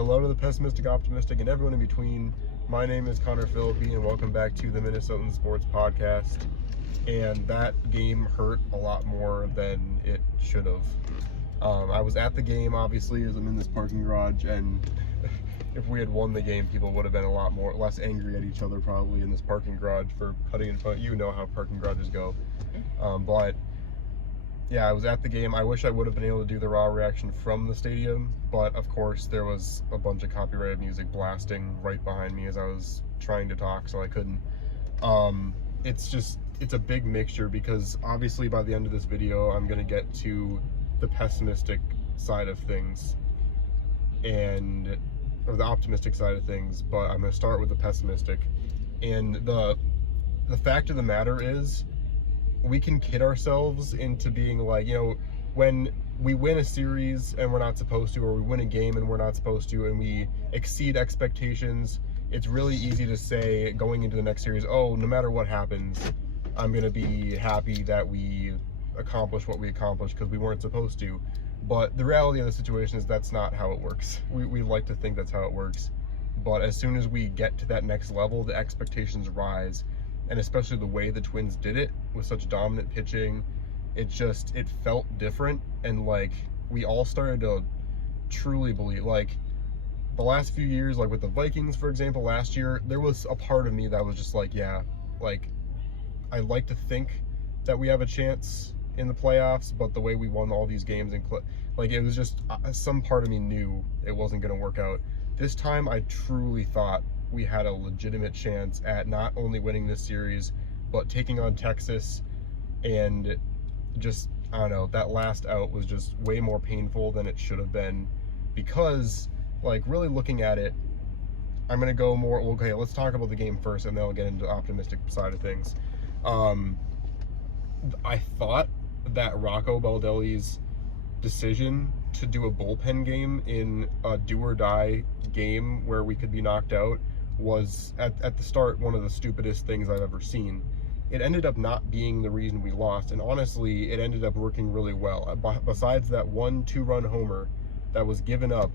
Hello to the pessimistic, optimistic, and everyone in between. My name is Connor Philippi, and welcome back to the Minnesotan Sports Podcast. And that game hurt a lot more than it should have. I was at the game, obviously, as I'm in this parking garage, and if we had won the game, people would have been a lot less angry at each other probably in this parking garage for cutting in front. You know how parking garages go. But yeah, I was at the game. I wish I would have been able to do the raw reaction from the stadium, but of course there was a bunch of copyrighted music blasting right behind me as I was trying to talk, so I couldn't. It's a big mixture because obviously by the end of this video, I'm going to get to the pessimistic side of things or the optimistic side of things, but I'm going to start with the pessimistic. And the fact of the matter is, we can kid ourselves into being like, when we win a series and we're not supposed to, or we win a game and we're not supposed to, and we exceed expectations, it's really easy to say going into the next series, oh, no matter what happens, I'm going to be happy that we accomplished what we accomplished because we weren't supposed to. But the reality of the situation is that's not how it works. We like to think that's how it works. But as soon as we get to that next level, the expectations rise. And especially the way the Twins did it with such dominant pitching, it felt different. And like, we all started to truly believe, like the last few years, like with the Vikings, for example, last year, there was a part of me that was just like, yeah, like I'd like to think that we have a chance in the playoffs, but the way we won all these games, and like, it was just some part of me knew it wasn't going to work out. This time I truly thought we had a legitimate chance at not only winning this series, but taking on Texas. And just, I don't know, that last out was just way more painful than it should have been, because like really looking at it, I'm going to go more, okay, let's talk about the game first and then I'll get into the optimistic side of things. I thought that Rocco Baldelli's decision to do a bullpen game in a do-or-die game where we could be knocked out was, at the start, one of the stupidest things I've ever seen. It ended up not being the reason we lost, and honestly, it ended up working really well. Besides that 1-2-run homer that was given up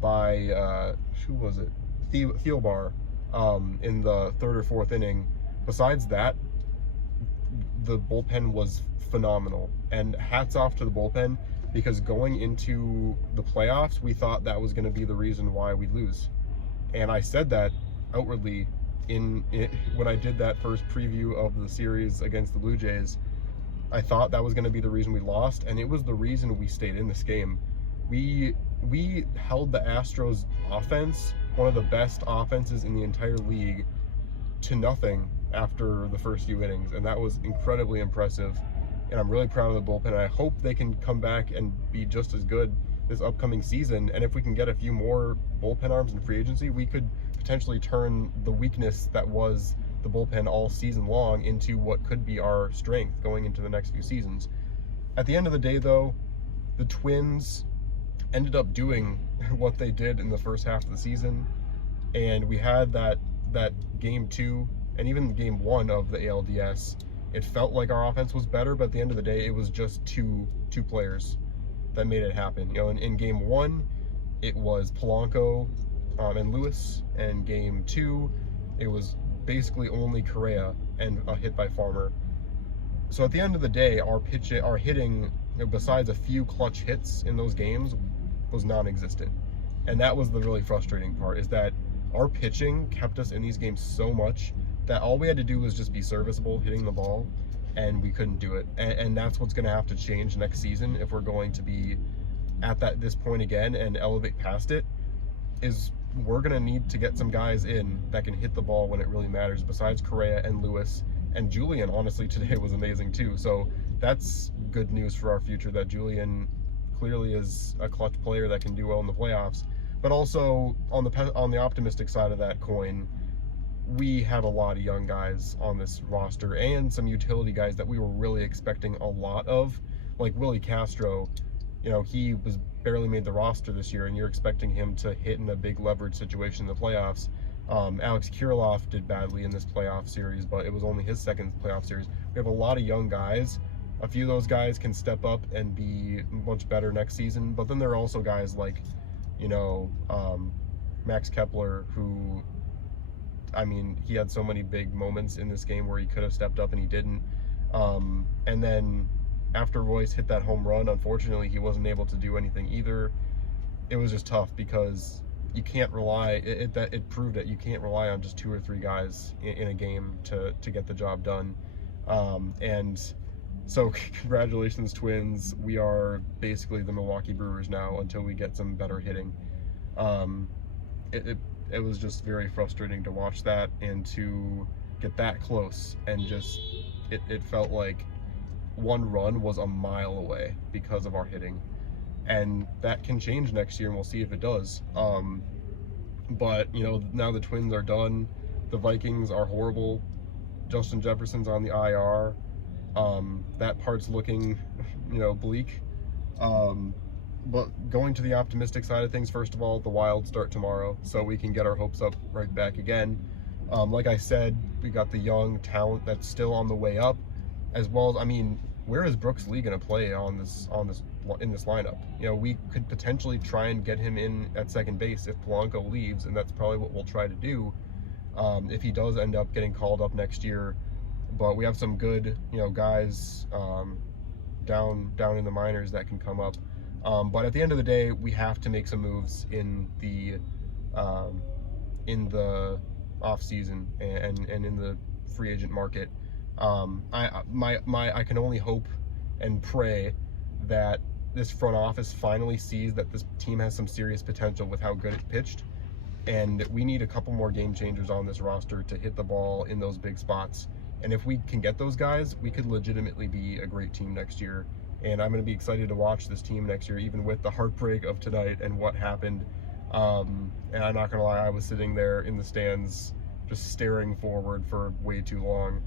by, who was it? Thielbar in the third or fourth inning. Besides that, the bullpen was phenomenal, and hats off to the bullpen, because going into the playoffs, we thought that was going to be the reason why we'd lose. And I said that outwardly when I did that first preview of the series against the Blue Jays. I thought that was going to be the reason we lost, and it was the reason we stayed in this game. We held the Astros offense, one of the best offenses in the entire league, to nothing after the first few innings, and that was incredibly impressive. And I'm really proud of the bullpen. I hope they can come back and be just as good this upcoming season, and if we can get a few more bullpen arms in free agency, we could potentially turn the weakness that was the bullpen all season long into what could be our strength going into the next few seasons. At the end of the day, though, the Twins ended up doing what they did in the first half of the season, and we had that game 2 and even game 1 of the ALDS. It felt like our offense was better, but at the end of the day, it was just two players that made it happen. In game 1, it was Polanco and Lewis, and game 2, it was basically only Correa and a hit by Farmer. So at the end of the day, our hitting, besides a few clutch hits in those games, was non-existent. And that was the really frustrating part, is that our pitching kept us in these games so much that all we had to do was just be serviceable hitting the ball, and we couldn't do it. And that's what's going to have to change next season if we're going to be at this point again and elevate past it, is we're going to need to get some guys in that can hit the ball when it really matters, besides Correa and Lewis. And Julian, honestly, today was amazing too. So that's good news for our future, that Julian clearly is a clutch player that can do well in the playoffs. But also, on the optimistic side of that coin, we have a lot of young guys on this roster and some utility guys that we were really expecting a lot of, like Willie Castro. He was barely made the roster this year, and you're expecting him to hit in a big leverage situation in the playoffs. Alex Kirilloff did badly in this playoff series, but it was only his second playoff series. We have a lot of young guys. A few of those guys can step up and be much better next season, but then there are also guys like you know, Max Kepler, who, I mean, he had so many big moments in this game where he could have stepped up and he didn't. And then after Royce hit that home run, unfortunately, he wasn't able to do anything either. It was just tough because you can't rely. It proved that you can't rely on just 2 or 3 guys in a game to get the job done. And so, congratulations, Twins. We are basically the Milwaukee Brewers now until we get some better hitting. It was just very frustrating to watch that and to get that close, and just it felt like one run was a mile away because of our hitting, and that can change next year, and we'll see if it does. But you know, now the Twins are done. The Vikings are horrible. Justin Jefferson's on the IR. That part's looking, you know, bleak. But going to the optimistic side of things, first of all, the Wild start tomorrow, so we can get our hopes up right back again. Like I said, we got the young talent that's still on the way up, as well as, I mean, where is Brooks Lee going to play in this lineup? You know, we could potentially try and get him in at second base if Polanco leaves, and that's probably what we'll try to do if he does end up getting called up next year. But we have some good, you know, guys down in the minors that can come up. But at the end of the day, we have to make some moves in the off season and in the free agent market. I can only hope and pray that this front office finally sees that this team has some serious potential with how good it pitched, and we need a couple more game changers on this roster to hit the ball in those big spots. And if we can get those guys, we could legitimately be a great team next year. And I'm going to be excited to watch this team next year, even with the heartbreak of tonight and what happened. And I'm not going to lie, I was sitting there in the stands just staring forward for way too long.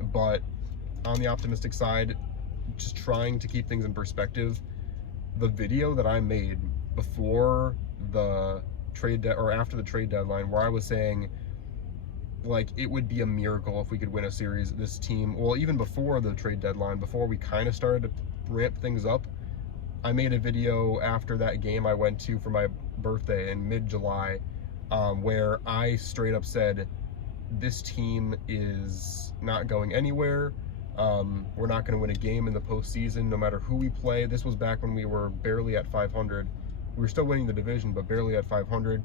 But on the optimistic side, just trying to keep things in perspective, the video that I made before the or after the trade deadline, where I was saying, like, it would be a miracle if we could win a series. This team, well, even before the trade deadline, before we kind of started to ramp things up, I made a video after that game I went to for my birthday in mid-July, where I straight up said, this team is not going anywhere. We're not going to win a game in the postseason, no matter who we play. This was back when we were barely at 500. We were still winning the division, but barely at 500.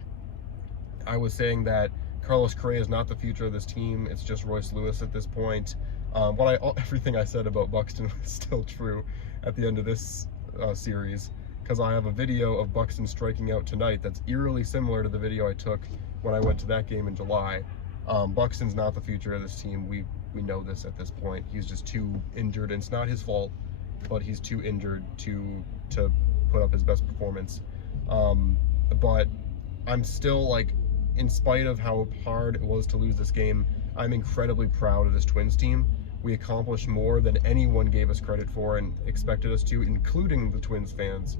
I was saying that Carlos Correa is not the future of this team. It's just Royce Lewis at this point. Everything I said about Buxton was still true at the end of this series, because I have a video of Buxton striking out tonight that's eerily similar to the video I took when I went to that game in July. Buxton's not the future of this team. We know this at this point. He's just too injured, and it's not his fault, but he's too injured to put up his best performance. But I'm still, like, in spite of how hard it was to lose this game, I'm incredibly proud of this Twins team. We accomplished more than anyone gave us credit for and expected us to, including the Twins fans.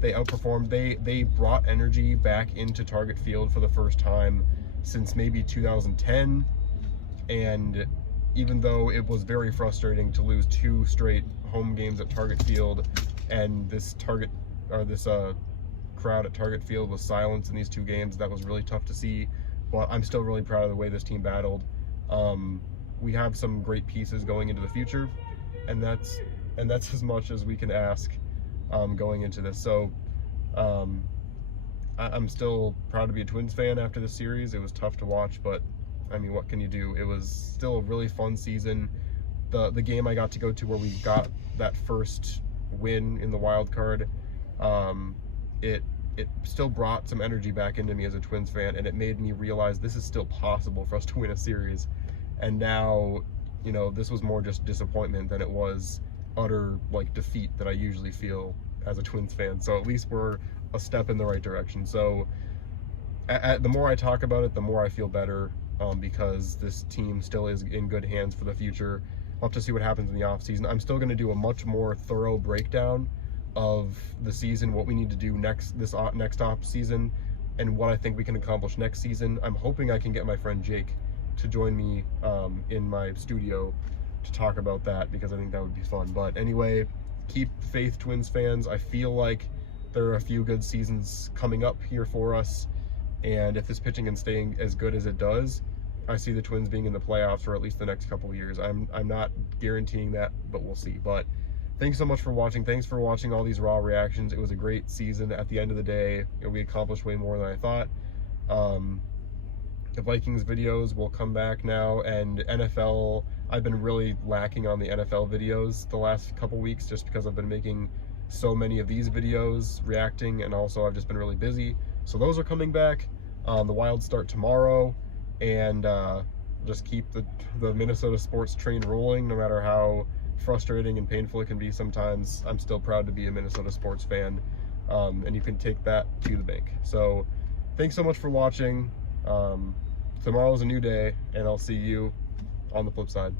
They outperformed. They brought energy back into Target Field for the first time since maybe 2010. And even though it was very frustrating to lose 2 straight home games at Target Field, and this crowd at Target Field was silenced in these 2 games, that was really tough to see. But I'm still really proud of the way this team battled. We have some great pieces going into the future, and that's as much as we can ask going into this. So I'm still proud to be a Twins fan after the series. It was tough to watch, but I mean, what can you do? It was still a really fun season. The game I got to go to where we got that first win in the wild card, it still brought some energy back into me as a Twins fan, and it made me realize this is still possible for us to win a series. And now, you know, this was more just disappointment than it was utter, like, defeat that I usually feel as a Twins fan. So at least we're a step in the right direction. So the more I talk about it, the more I feel better, because this team still is in good hands for the future. We'll have to see what happens in the offseason. I'm still going to do a much more thorough breakdown of the season, what we need to do next off season, and what I think we can accomplish next season. I'm hoping I can get my friend Jake to join me in my studio to talk about that, because I think that would be fun. But anyway, keep faith, Twins fans. I feel like there are a few good seasons coming up here for us, and if this pitching can stay as good as it does, I see the Twins being in the playoffs for at least the next couple of years. I'm not guaranteeing that, but we'll see. But thanks so much for watching. Thanks for watching all these raw reactions. It was a great season. At the end of the day, we accomplished way more than I thought. The Vikings videos will come back now, and NFL, I've been really lacking on the NFL videos the last couple weeks just because I've been making so many of these videos reacting, and also I've just been really busy. So those are coming back. The Wild start tomorrow, and just keep the Minnesota sports train rolling, no matter how frustrating and painful it can be sometimes. I'm still proud to be a Minnesota sports fan, and you can take that to the bank. So thanks so much for watching. Tomorrow's a new day, and I'll see you on the flip side.